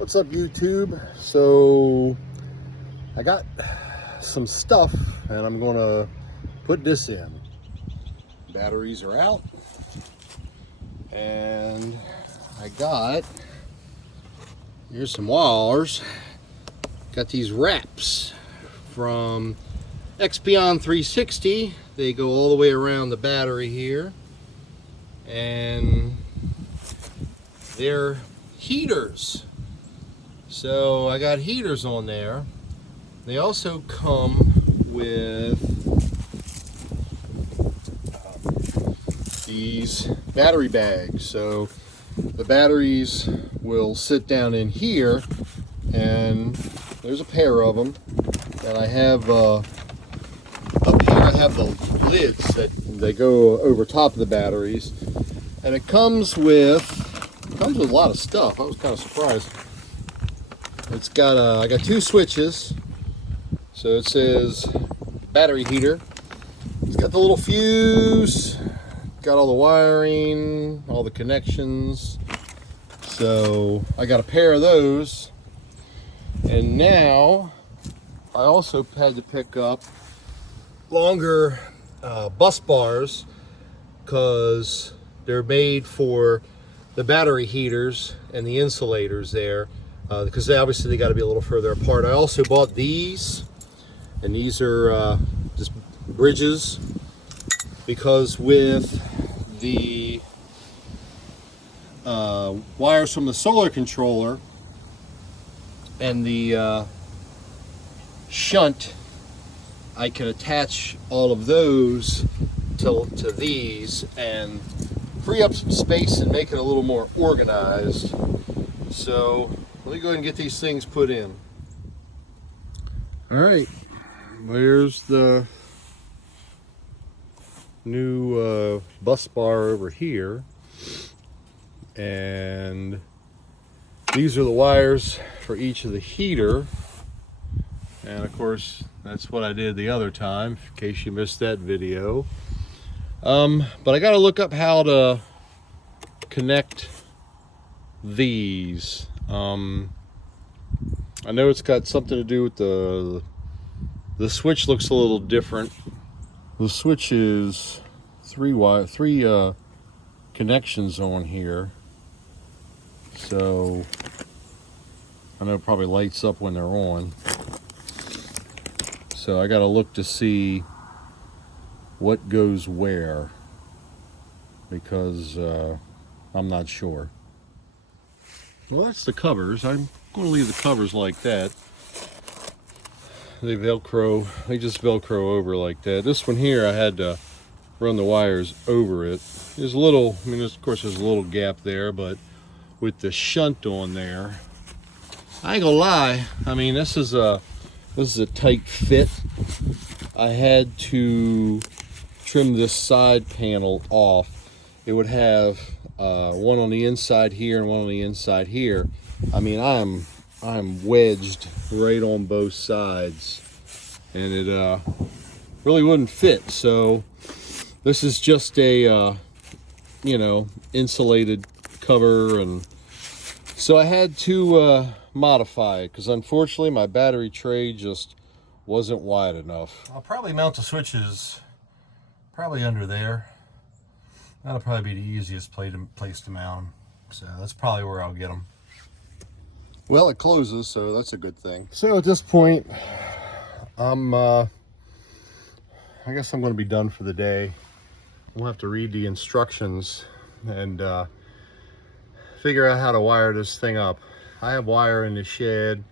What's up, YouTube? So I got some stuff and I'm gonna put this in. Batteries are out, and I got, here's some wires. Got these wraps from Expion360. They go all the way around the battery here, and they're heaters. So I got heaters on there. They also come with these battery bags. So the batteries will sit down in here, and there's a pair of them. And I have up here I have the lids that they go over top of the batteries, and it comes with a lot of stuff. I was kind of surprised. It's got I got two switches. So it says battery heater. It's got the little fuse, got all the wiring, all the connections. So I got a pair of those. And now I also had to pick up longer bus bars, because they're made for the battery heaters and the insulators there, because they obviously got to be a little further apart. I also bought these, and these are just bridges, because with the wires from the solar controller and the shunt, I can attach all of those to these and free up some space and make it a little more organized. So let me go ahead and get these things put in. All right, there's the new bus bar over here, and these are the wires for each of the heater. And of course, that's what I did the other time, in case you missed that video. But I got to look up how to connect these. I know it's got something to do with the switch. Looks a little different. The switch is three connections on here, so I know it probably lights up when they're on. So I got to look to see what goes where, because I'm not sure. Well, that's the covers. I'm going to leave the covers like that. They just Velcro over like that. This one here, I had to run the wires over it. There's a little, of course there's a little gap there, but with the shunt on there, I ain't gonna lie, this is a tight fit. I had to trim this side panel off. It would have one on the inside here and one on the inside here. I'm wedged right on both sides, and it really wouldn't fit. So this is just a insulated cover, and so I had to modify it, because unfortunately my battery tray just wasn't wide enough. I'll probably mount the switches probably under there. That'll probably be the easiest place to mount them. So that's probably where I'll get them. Well, it closes, so that's a good thing. So at this point, I guess I'm going to be done for the day. We'll have to read the instructions and figure out how to wire this thing up. I have wire in the shed,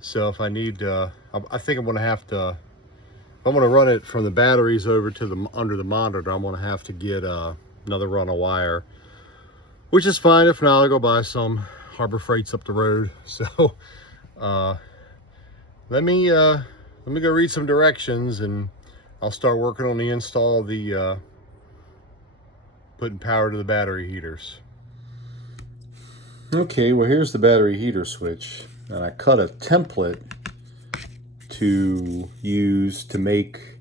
so if I need to, I think I'm going to have to, if I'm going to run it from the batteries over to under the monitor, I'm going to have to get another run of wire, which is fine. If not, I'll go buy some. Harbor Freight's up the road. So let me go read some directions, and I'll start working on the install of the putting power to the battery heaters. Okay, well, here's the battery heater switch, and I cut a template to use to make,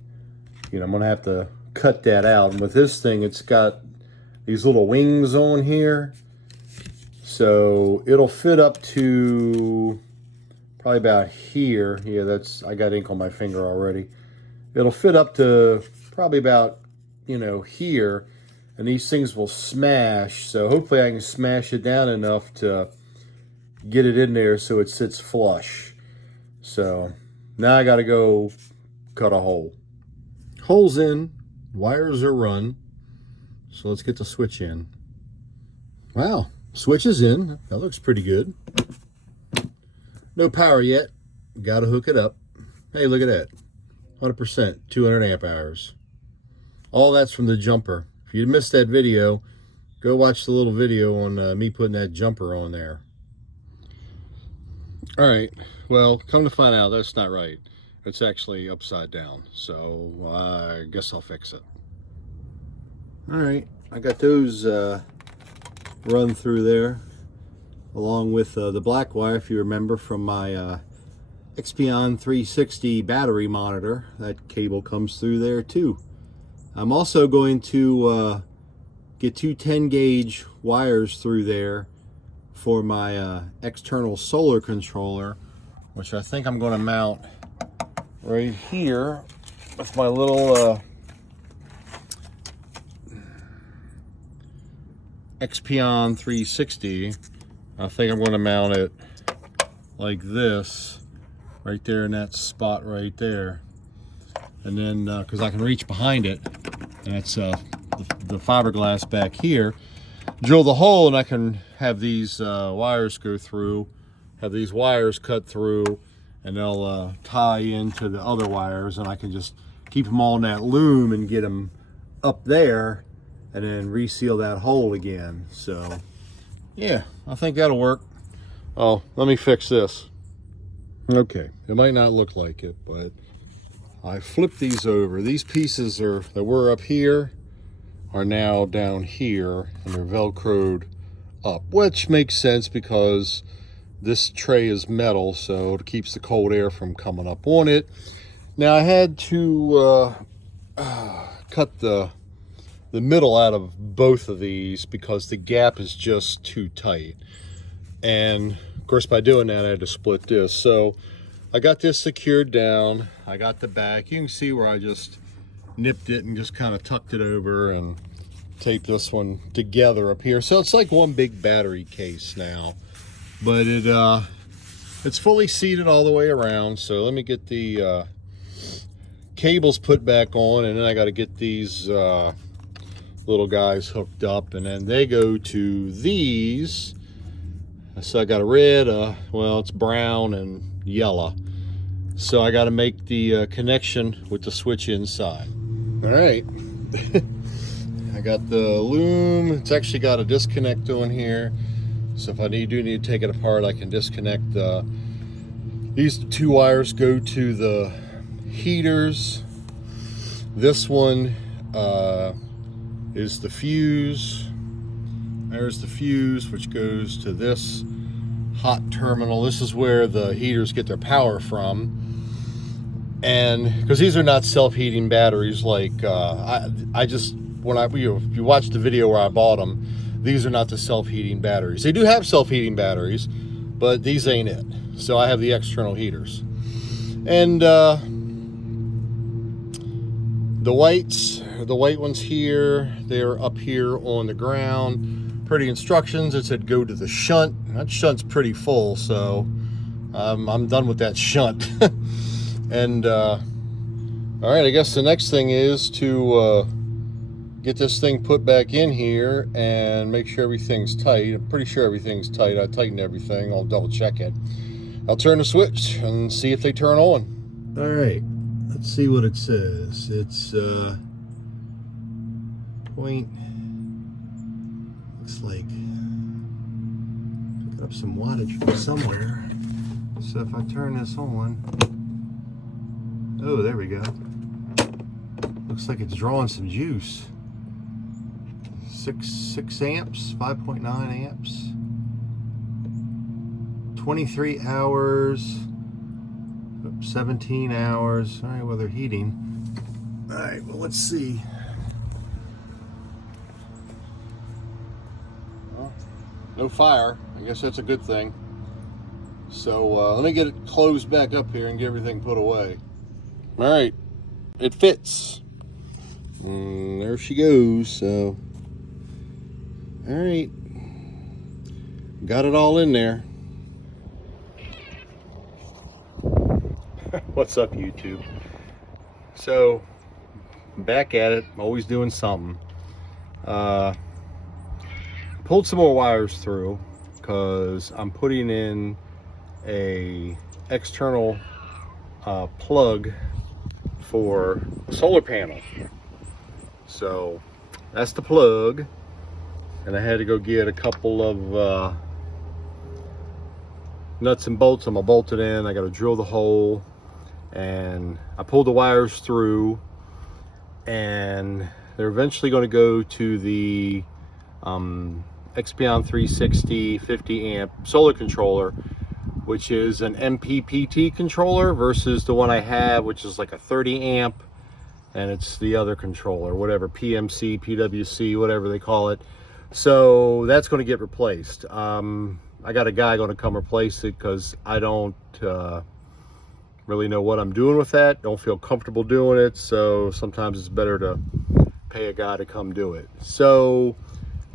I'm gonna have to cut that out. And with this thing, it's got these little wings on here. So it'll fit up to probably about here. Yeah, I got ink on my finger already. It'll fit up to probably about, you know, here, and these things will smash. So hopefully I can smash it down enough to get it in there so it sits flush. So now I got to go cut a hole. Hole's in, wires are run. So let's get the switch in. Wow, switch is in. That looks pretty good. No power yet. Got to hook it up. Hey, look at that. 100%, 200 amp hours. All that's from the jumper. If you missed that video, go watch the little video on me putting that jumper on there. All right, well, come to find out, that's not right. It's actually upside down, so I guess I'll fix it. All right, I got those run through there, along with the black wire, if you remember, from my Expion360 battery monitor. That cable comes through there too. I'm also going to get two 10 gauge wires through there for my external solar controller, which I think I'm going to mount right here with my little Expion360. I think I'm going to mount it like this, right there in that spot right there. And then, because I can reach behind it, and that's the fiberglass back here, drill the hole, and I can have these wires go through, have these wires cut through, and they'll tie into the other wires, and I can just keep them all in that loom and get them up there, and then reseal that hole again. So, yeah, I think that'll work. Oh, let me fix this. Okay, it might not look like it, but I flipped these over. These pieces that were up here are now down here, and they're velcroed up, which makes sense because this tray is metal, so it keeps the cold air from coming up on it. Now I had to cut the middle out of both of these because the gap is just too tight. And of course, by doing that, I had to split this. So I got this secured down. I got the back. You can see where I just nipped it and just kind of tucked it over and taped this one together up here. So it's like one big battery case now, but it's fully seated all the way around. So let me get the cables put back on, and then I got to get these little guys hooked up, and then they go to these. So I got a red, well, it's brown and yellow. So I got to make the connection with the switch inside. All right. I got the loom. It's actually got a disconnect on here. So if I do need to take it apart, I can disconnect these two wires go to the heaters. This one is the fuse. There's the fuse, which goes to this hot terminal. This is where the heaters get their power from. And because these are not self-heating batteries, like I just, if you watch the video where I bought them, these are not the self-heating batteries. They do have self-heating batteries, but these ain't it. So I have the external heaters. And the white ones here, they're up here on the ground. Pretty instructions. It said go to the shunt. That shunt's pretty full, so I'm done with that shunt. And all right, I guess the next thing is to get this thing put back in here and make sure everything's tight. I'm pretty sure everything's tight. I tightened everything. I'll double check it. I'll turn the switch and see if they turn on. All right, let's see what it says. It's point. Looks like picking up some wattage from somewhere. So if I turn this on, oh, there we go. Looks like it's drawing some juice. 6 amps, 5.9 amps. 23 hours, 17 hours. All right, well, they're heating. All right, well, let's see. Well, no fire. I guess that's a good thing. So let me get it closed back up here and get everything put away. All right, it fits. And there she goes. So, all right, got it all in there. What's up, YouTube? So, back at it, always doing something. Pulled some more wires through because I'm putting in a external plug for a solar panel. So that's the plug, and I had to go get a couple of nuts and bolts. I'm gonna bolt it in. I got to drill the hole, and I pulled the wires through, and they're eventually going to go to the Expion360 50 amp solar controller, which is an MPPT controller versus the one I have, which is like a 30 amp, and it's the other controller, whatever, PMC, PWC, whatever they call it. So that's going to get replaced. I got a guy going to come replace it because I don't really know what I'm doing with that. Don't feel comfortable doing it. So sometimes it's better to pay a guy to come do it. So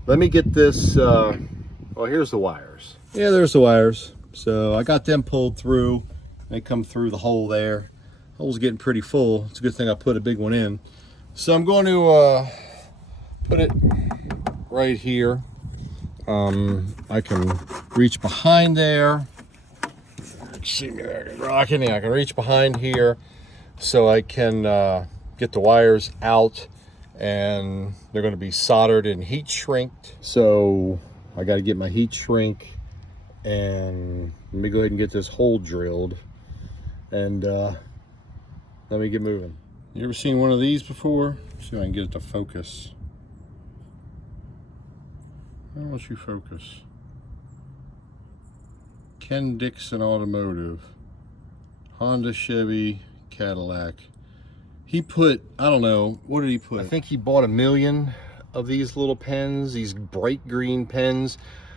let me get this. Well, here's the wires. Yeah, there's the wires. So I got them pulled through. They come through the hole there. Hole's getting pretty full. It's a good thing I put a big one in. So I'm going to put it right here. I can reach behind there. See me there, rocking. I can reach behind here, so I can get the wires out, and they're going to be soldered and heat shrinked. So I got to get my heat shrink, and let me go ahead and get this hole drilled, and let me get moving. You ever seen one of these before? See if I can get it to focus. Why don't you focus? Ken Dixon Automotive, Honda, Chevy, Cadillac. He put, I don't know, what did he put? I think he bought 1 million of these little pens, these bright green pens.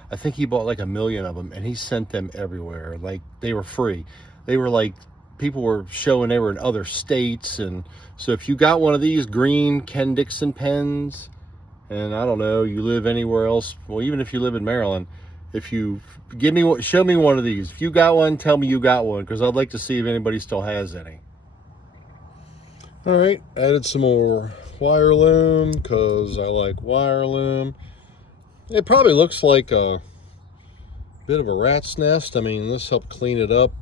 I think he bought like 1 million of them, and he sent them everywhere. Like, they were free. They were like, people were showing they were in other states. And so if you got one of these green Ken Dixon pens, and I don't know, you live anywhere else, well, even if you live in Maryland, if you give me, show me one of these. If you got one, tell me you got one, because I'd like to see if anybody still has any. All right, added some more wire loom because I like wire loom. It probably looks like a bit of a rat's nest. I mean, this helped clean it up,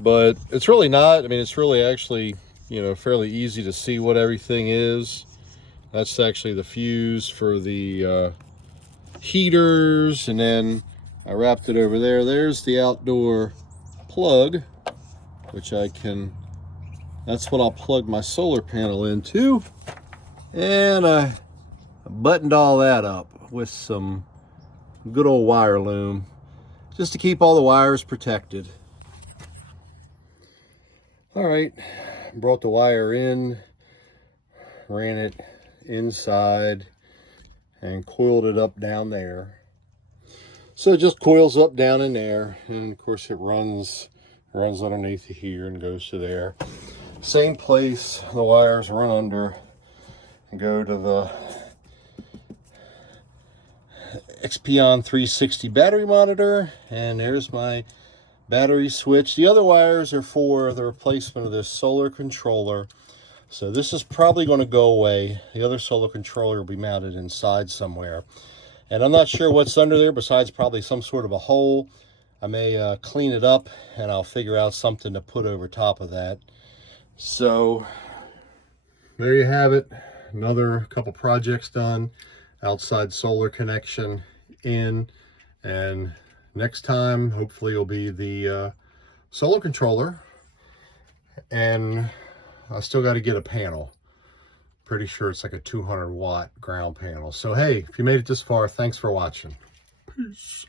but it's really not. I mean, it's really actually, you know, fairly easy to see what everything is. That's actually the fuse for the heaters, and then I wrapped it over there. There's the outdoor plug, which I can, that's what I'll plug my solar panel into. And I buttoned all that up with some good old wire loom, just to keep all the wires protected. All right, brought the wire in, ran it inside, and coiled it up down there. So it just coils up down in there, and of course it runs underneath here and goes to there. Same place the wires run under and go to the Expion360 battery monitor, and there's my battery switch. The other wires are for the replacement of this solar controller. So this is probably going to go away. The other solar controller will be mounted inside somewhere. And I'm not sure what's under there besides probably some sort of a hole. I may clean it up, and I'll figure out something to put over top of that. So there you have it. Another couple projects done. Outside solar connection in. And next time, hopefully, will be the solar controller. And I still got to get a panel. Pretty sure it's like a 200 watt ground panel. So hey, if you made it this far, thanks for watching. Peace.